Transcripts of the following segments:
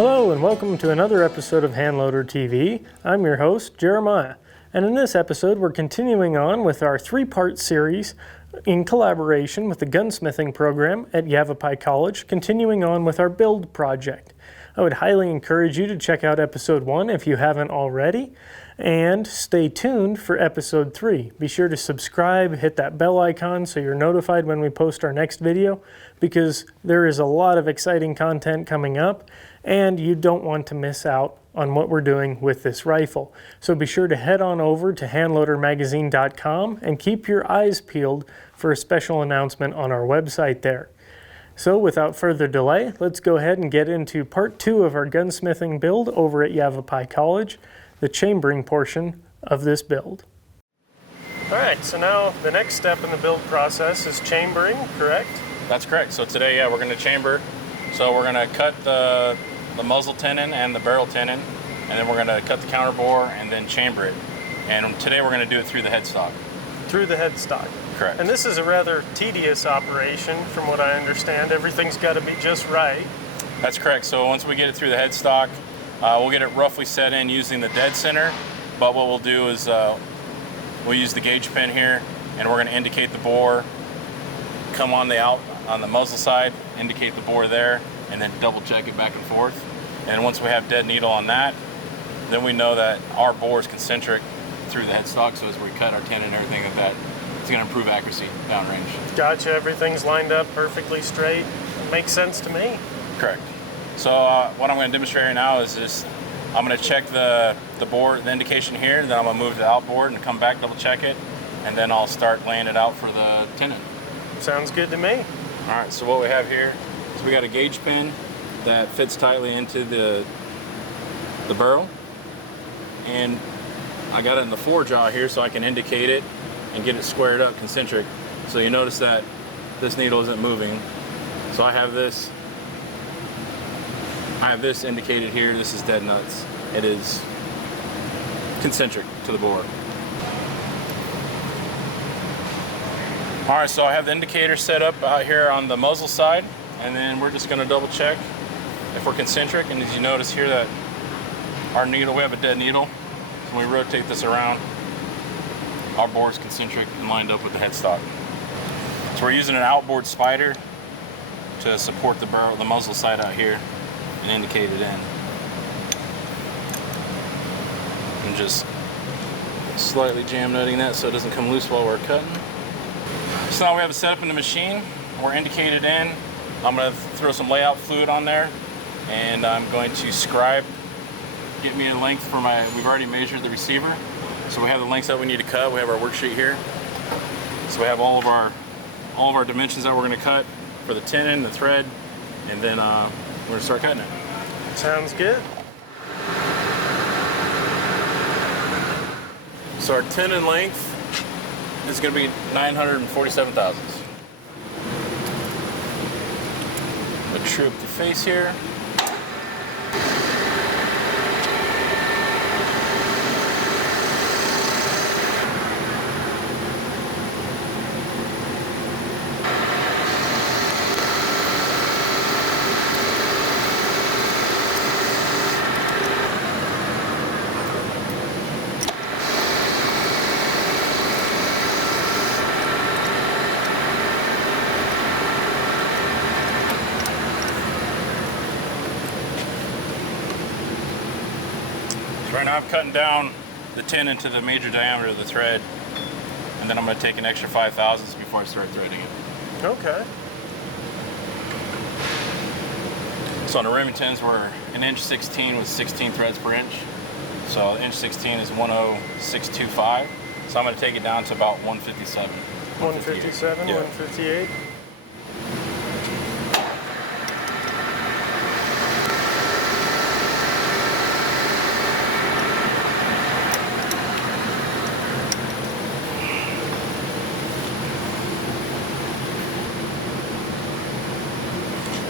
Hello and welcome to another episode of Handloader TV. I'm your host, Jeremiah, and in this episode we're continuing on with our three-part series in collaboration with the Gunsmithing program at Yavapai College, continuing on with our build project. I would highly encourage you to check out episode 1 if you haven't already, and stay tuned for episode 3. Be sure to subscribe, hit that bell icon so you're notified when we post our next video, because there is a lot of exciting content coming up, and you don't want to miss out on what we're doing with this rifle. So be sure to head on over to handloadermagazine.com and keep your eyes peeled for a special announcement on our website there. So without further delay, let's go ahead and get into part 2 of our gunsmithing build over at Yavapai College, the chambering portion of this build. Alright, so now the next step in the build process is chambering, correct? That's correct. So today, we're going to chamber. So we're going to cut the muzzle tenon and the barrel tenon, and then we're going to cut the counter bore and then chamber it. And today we're going to do it through the headstock. Through the headstock. Correct. And this is a rather tedious operation from what I understand. Everything's got to be just right. That's correct. So once we get it through the headstock, we'll get it roughly set in using the dead center. But what we'll do is we'll use the gauge pin here, and we're going to indicate the bore, come on the muzzle side, indicate the bore there, and then double check it back and forth. And once we have dead needle on that, then we know that our bore is concentric through the headstock, so as we cut our tenon and everything like that, it's going to improve accuracy downrange. Gotcha, everything's lined up perfectly straight. It makes sense to me. Correct. So what I'm going to demonstrate right now is just, I'm going to check the bore, the indication here, then I'm going to move to the outboard and come back, double check it, and then I'll start laying it out for the tenon. Sounds good to me. All right, so what we have here is we got a gauge pin that fits tightly into the barrel, and I got it in the forejaw here so I can indicate it and get it squared up concentric. So you notice that this needle isn't moving. So I have this indicated here. This is dead nuts. It is concentric to the bore. All right, so I have the indicator set up out here on the muzzle side, and then we're just going to double check if we're concentric. And as you notice here that our needle, we have a dead needle. So when we rotate this around, our bore is concentric and lined up with the headstock. So we're using an outboard spider to support the barrel, the muzzle side out here, and indicate it in. And just slightly jam nutting that so it doesn't come loose while we're cutting. So now we have it set up in the machine. We're indicated in. I'm going to throw some layout fluid on there, and I'm going to scribe, get me a length for we've already measured the receiver. So we have the lengths that we need to cut. We have our worksheet here. So we have all of our dimensions that we're going to cut for the tenon, the thread, and then we're going to start cutting it. Sounds good. So our tenon length is going to be 947 thousandths. Troop the face here. Right now I'm cutting down the tenon to the major diameter of the thread, and then I'm going to take an extra 5 thousandths before I start threading it. Okay. So on the Remingtons, we're an inch 16 with 16 threads per inch. So inch 16 is 10625. So I'm going to take it down to about 157. 157, yeah. 158.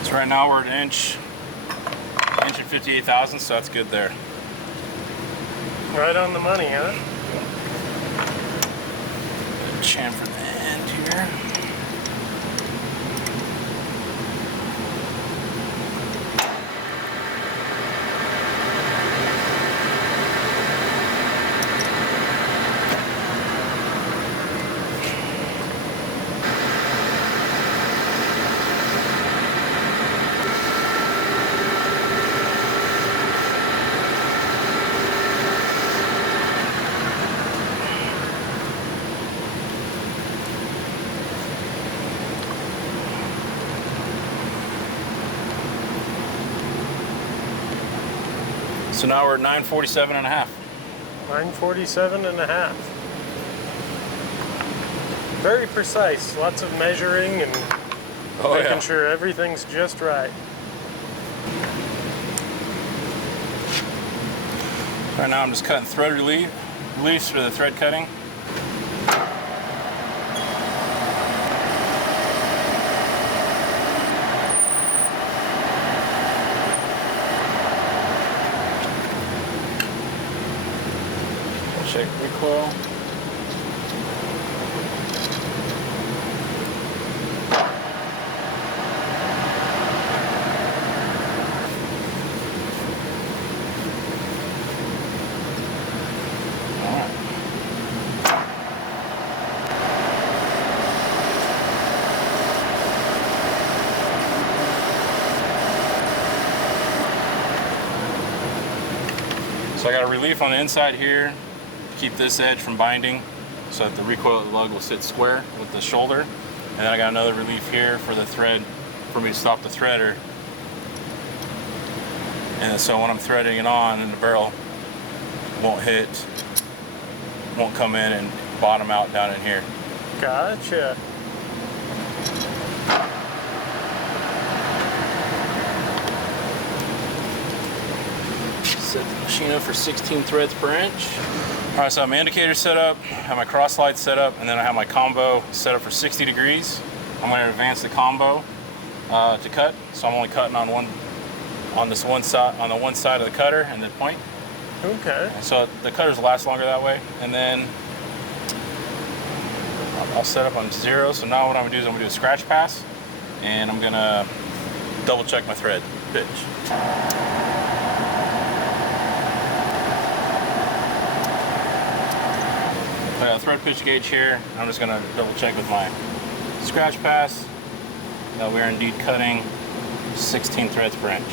So right now we're at inch and 58 thousandths, so that's good there. Right on the money, huh? Chamfer the end here. So now we're at 947 and a half. 947 and a half. Very precise. Lots of measuring and making sure everything's just right. Right now I'm just cutting thread release for the thread cutting. Check recoil. So I got a relief on the inside here, keep this edge from binding so that the recoil lug will sit square with the shoulder. And then I got another relief here for the thread, for me to stop the threader. And so when I'm threading it on, and the barrel won't come in and bottom out down in here. Gotcha. Set the machine up for 16 threads per inch. All right, so I have my indicator set up, I have my cross slide set up, and then I have my combo set up for 60 degrees. I'm going to advance the combo to cut, so I'm only cutting on the one side of the cutter and the point. Okay. And so the cutters will last longer that way. And then I'll set up on 0. So now what I'm going to do is I'm going to do a scratch pass, and I'm going to double check my thread pitch. I got a thread pitch gauge here. I'm just going to double check with my scratch pass that we're indeed cutting 16 threads per inch.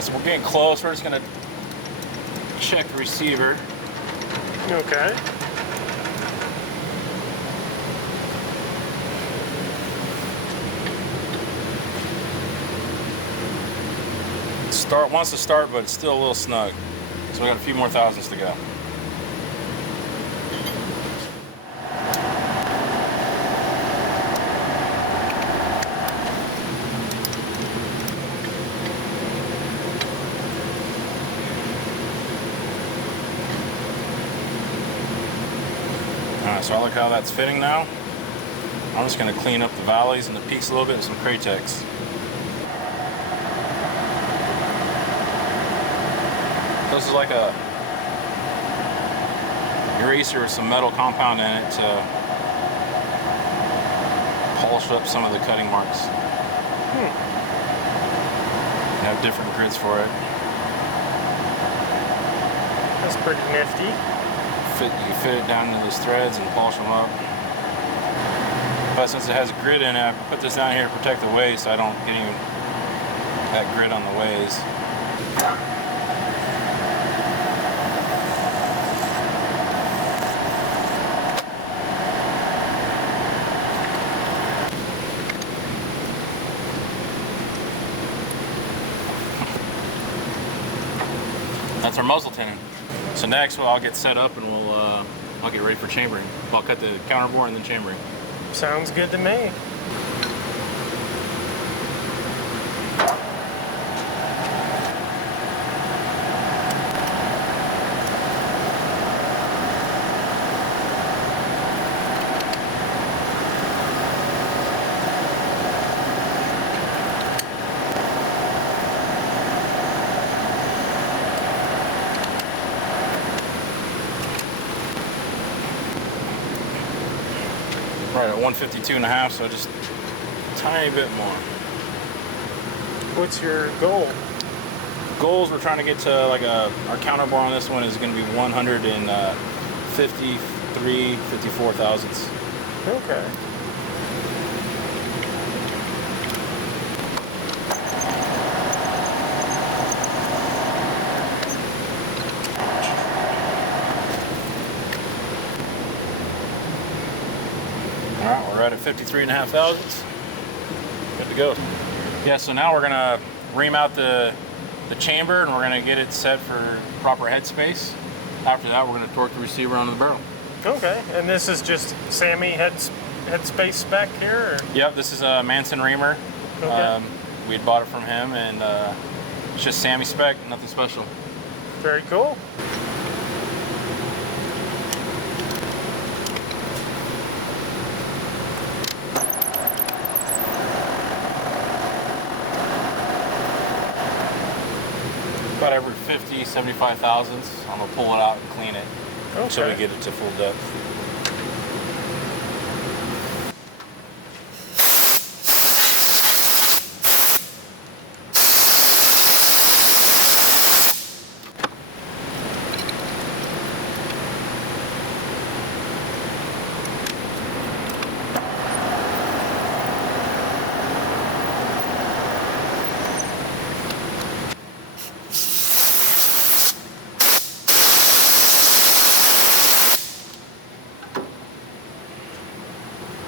So we're getting close. We're just going to check the receiver. Okay. Wants to start, but it's still a little snug. So we got a few more thousandths to go. Alright, so I like how that's fitting now. I'm just going to clean up the valleys and the peaks a little bit with some Kratex. This is like a eraser with some metal compound in it to polish up some of the cutting marks. You have different grits for it. That's pretty nifty. You fit it down into those threads and polish them up. But since it has a grit in it, I put this down here to protect the ways so I don't get even that grit on the ways. That's our muzzle tenon. So next, I'll get set up and I'll get ready for chambering. I'll cut the counterbore and then chambering. Sounds good to me. Right at 152.5, so just a tiny bit more. What's your goal? Goals, we're trying to get to like our counter bar on this one is going to be 153, 54 thousandths. Okay. All right, we're right at 53.5 thousandths. Good to go. Yeah, so now we're gonna ream out the chamber and we're gonna get it set for proper headspace. After that, we're gonna torque the receiver onto the barrel. Okay, and this is just Sammy headspace spec here? Or? Yep, this is a Manson reamer. Okay. We had bought it from him, and it's just Sammy spec, nothing special. Very cool. About every 50, 75 thousandths, I'm gonna pull it out and clean it so we get it to full depth.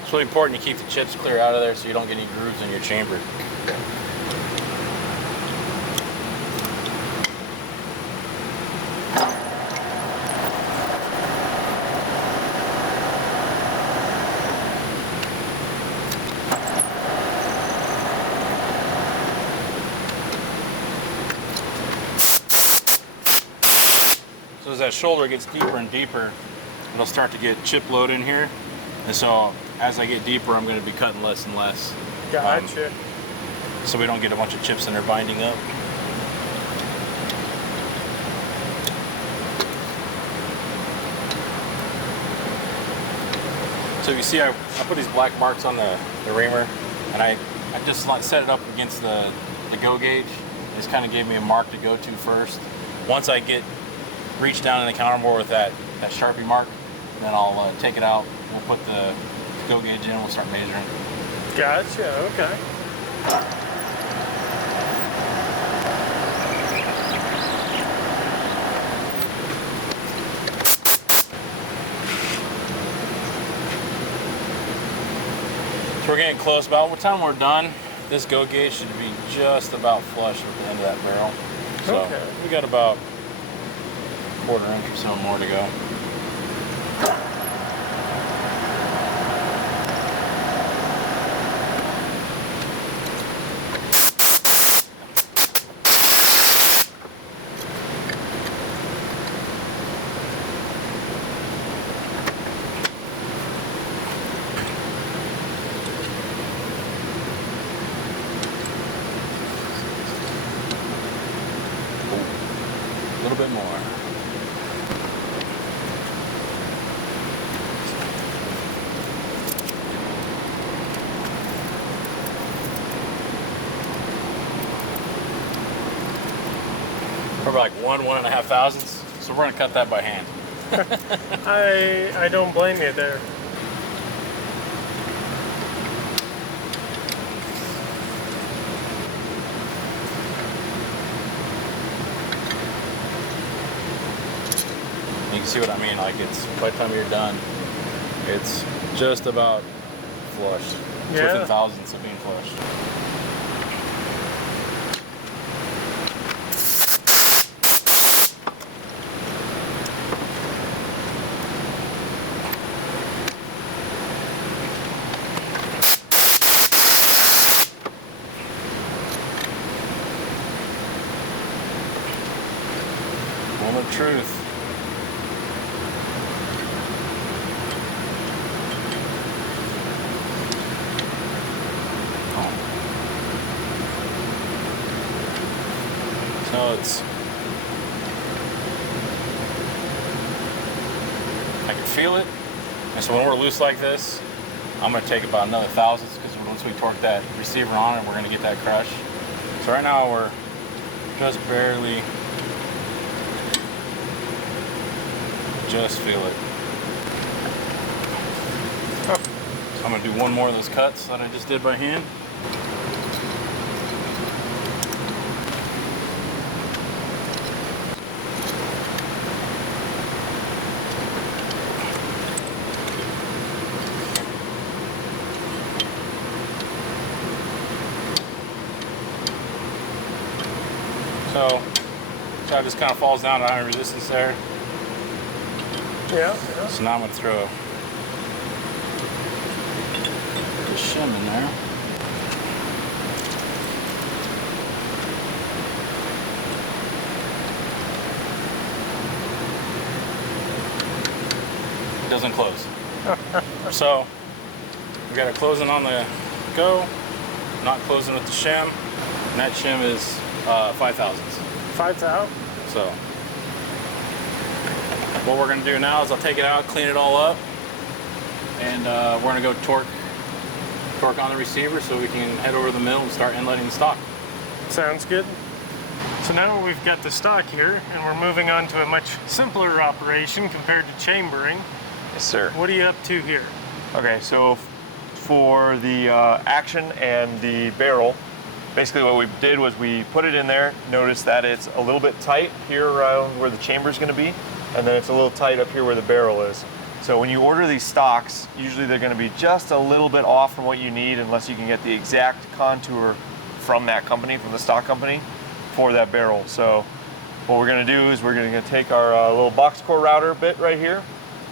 It's really important you keep the chips clear out of there so you don't get any grooves in your chamber. So as that shoulder gets deeper and deeper, it'll start to get chip load in here. And so as I get deeper, I'm going to be cutting less and less. Gotcha. So we don't get a bunch of chips in there binding up. So you see I put these black marks on the reamer, and I just set it up against the go gauge. This kind of gave me a mark to go to first. Once I reach down in the counter bore with that Sharpie mark, then I'll take it out. We'll put the go gauge in, we'll start measuring. Gotcha, okay. So we're getting close. About what time we're done, this go gauge should be just about flush with the end of that barrel. So we got about a quarter inch or so more to go. A little bit more. Probably like 1.5 thousandths. So we're gonna cut that by hand. I don't blame you there. You can see what I mean, like it's, by the time you're done, it's just about flush. It's within thousandths of being flush. Moment of truth. So I can feel it, and so when we're loose like this, I'm going to take about another thousandths because once we torque that receiver on it, we're going to get that crush. So right now we're just barely, just feel it. So I'm going to do one more of those cuts that I just did by hand. So that just kind of falls down to high resistance there. Yeah. So now I'm going to throw the shim in there. It doesn't close. So we got it closing on the go, not closing with the shim. And that shim is 5 thousandths. 5,000. So what we're going to do now is I'll take it out, clean it all up, and we're going to go torque on the receiver so we can head over to the mill and start inletting the stock. Sounds good. So now we've got the stock here, and we're moving on to a much simpler operation compared to chambering. Yes, sir. What are you up to here? Okay, so for the action and the barrel, basically what we did was we put it in there, notice that it's a little bit tight here around where the chamber is going to be, and then it's a little tight up here where the barrel is. So when you order these stocks, usually they're going to be just a little bit off from what you need unless you can get the exact contour from that company, from the stock company, for that barrel. So what we're going to do is we're going to take our little box core router bit right here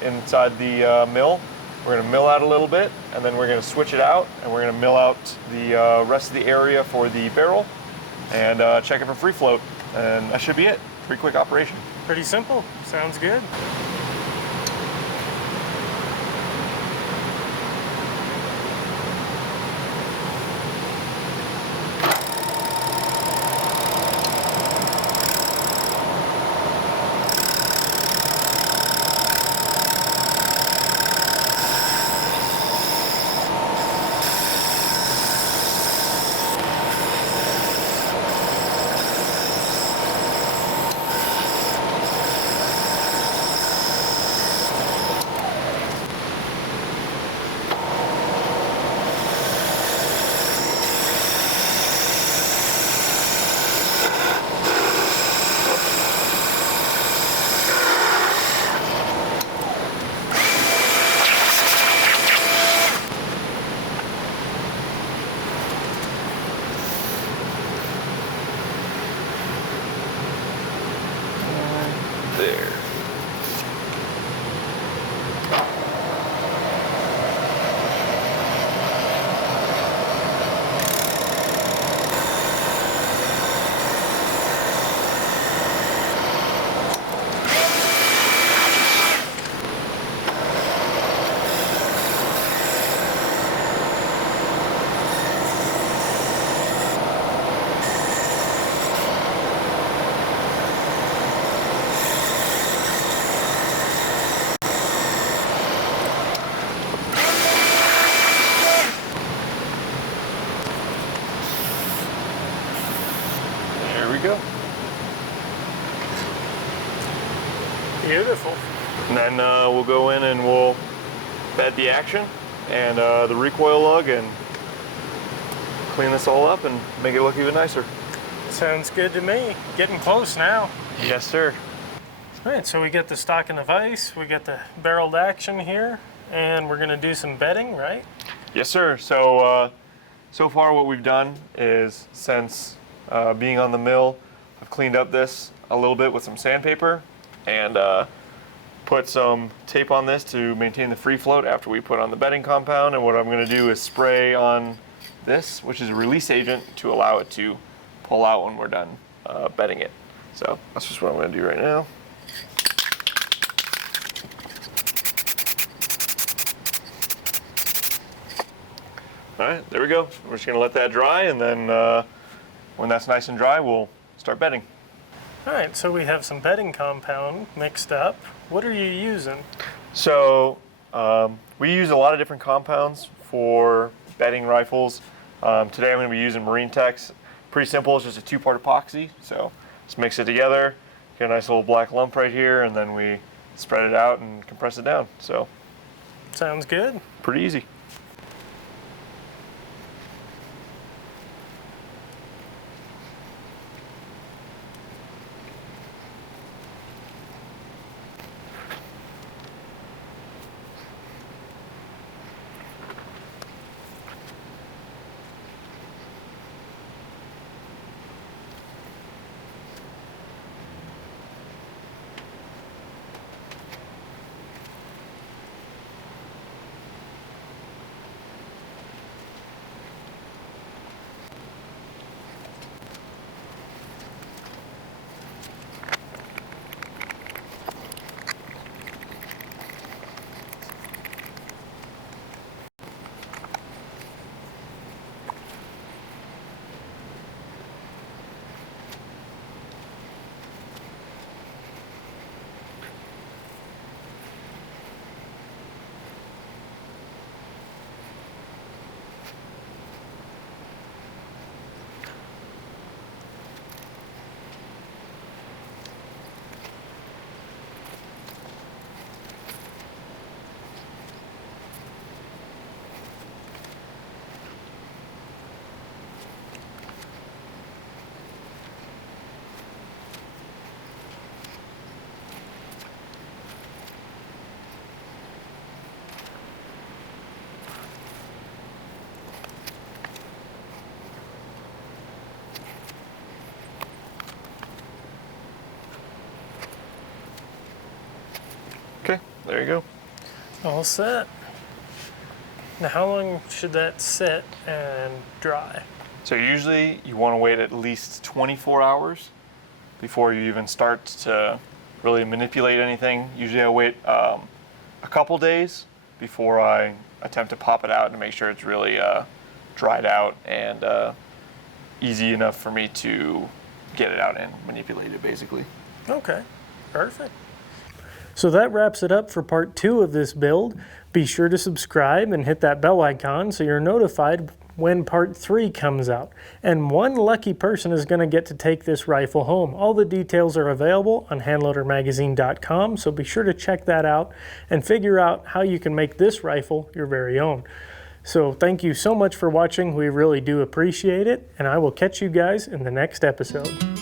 inside the mill. We're going to mill out a little bit, and then we're going to switch it out, and we're going to mill out the rest of the area for the barrel, and check it for free float, and that should be it. Pretty quick operation. Pretty simple. Sounds good. There. There we go. Beautiful. And then we'll go in and we'll bed the action and the recoil lug and clean this all up and make it look even nicer. Sounds good to me. Getting close now. Yes, sir. All right, so we get the stock in the vise, we get the barreled action here, and we're gonna do some bedding, right? Yes, sir. So, so far what we've done is, since being on the mill, I've cleaned up this a little bit with some sandpaper and put some tape on this to maintain the free float after we put on the bedding compound. And what I'm going to do is spray on this, which is a release agent, to allow it to pull out when we're done bedding it. So that's just what I'm going to do right now. All right, there we go. We're just going to let that dry, and then when that's nice and dry, we'll start bedding. All right, so we have some bedding compound mixed up. What are you using? So We use a lot of different compounds for bedding rifles. Today I'm going to be using Marine Tech's. Pretty simple, it's just a 2-part epoxy. So just mix it together, get a nice little black lump right here, and then we spread it out and compress it down. So sounds good. pretty easy. Okay, there you go. All set. Now how long should that sit and dry? So usually you want to wait at least 24 hours before you even start to really manipulate anything. Usually I wait a couple days before I attempt to pop it out to make sure it's really dried out and easy enough for me to get it out and manipulate it basically. Okay, perfect. So that wraps it up for part 2 of this build. Be sure to subscribe and hit that bell icon so you're notified when part 3 comes out. And one lucky person is going to get to take this rifle home. All the details are available on handloadermagazine.com, so be sure to check that out and figure out how you can make this rifle your very own. So thank you so much for watching. We really do appreciate it, and I will catch you guys in the next episode.